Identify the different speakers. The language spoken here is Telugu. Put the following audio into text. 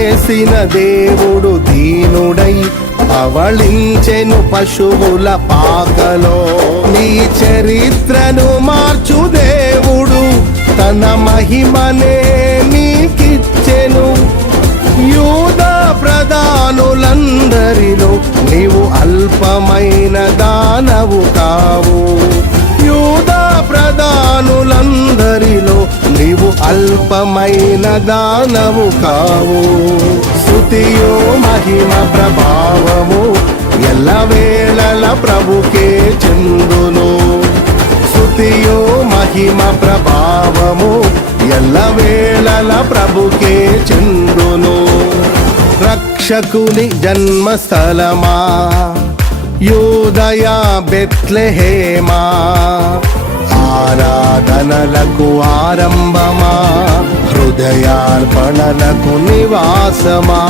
Speaker 1: చేసిన దేవుడు దీనుడై అవళించెను పశువుల పాకలో. నీ చరిత్రను మార్చు దేవుడు తన మహిమనే నీకిచ్చెను. యూద ప్రధానులందరిలో నీవు అల్పమైన దానవు కావు. అల్పమైన దానము కావు. స్థుతియో మహిమ ప్రభావము ఎల్లవేళల ప్రభుకే చెందును. స్థుతియో మహిమ ప్రభావము ఎల్లవేళల ప్రభుకే చెందును. రక్షకుని జన్మస్థలమా యూదయ బెత్లెహేమా సాధనలకు ఆరంభమా? హృదయార్పణలకు నివాసమా?